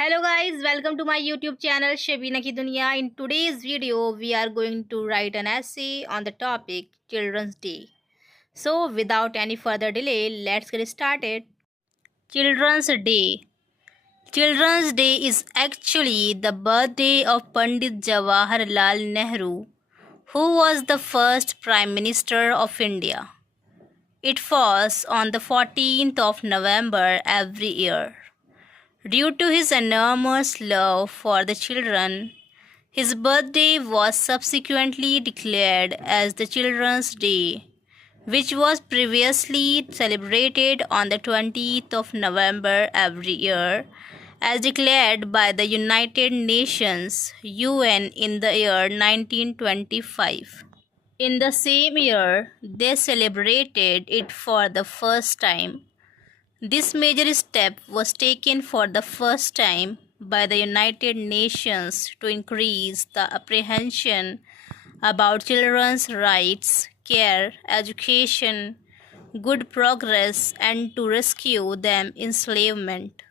Hello guys, welcome to my YouTube channel Shabinakiduniya. In today's video, we are going to write an essay on the topic Children's Day. So without any further delay, let's get started. Children's Day. Children's Day is actually the birthday of Pandit Jawaharlal Nehru, who was the first Prime Minister of India. It falls on the 14th of November every year. Due to his enormous love for the children, his birthday was subsequently declared as the Children's Day, which was previously celebrated on the 20th of November every year, as declared by the United Nations (UN) in the year 1925. In the same year, they celebrated it for the first time. This major step was taken for the first time by the United Nations to increase the apprehension about children's rights, care, education, good progress, and to rescue them enslavement.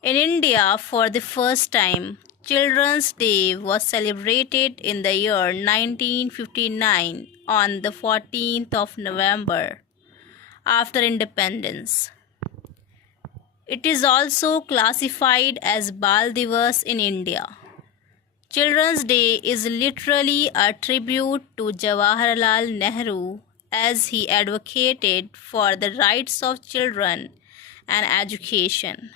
In India, for the first time, Children's Day was celebrated in the year 1959 on the 14th of November after independence. It is also classified as Bal Divas in India. Children's Day is literally a tribute to Jawaharlal Nehru as he advocated for the rights of children and education.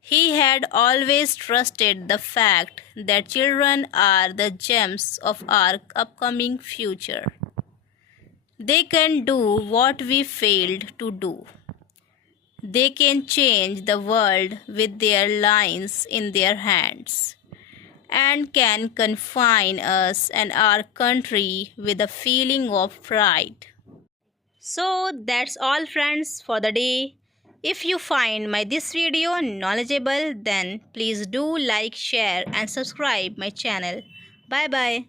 He had always trusted the fact that children are the gems of our upcoming future. They can do what we failed to do. They can change the world with their lines in their hands and can confine us and our country with a feeling of pride. So that's all friends for the day. If you find this video knowledgeable, then please do like, share and subscribe my channel. Bye bye.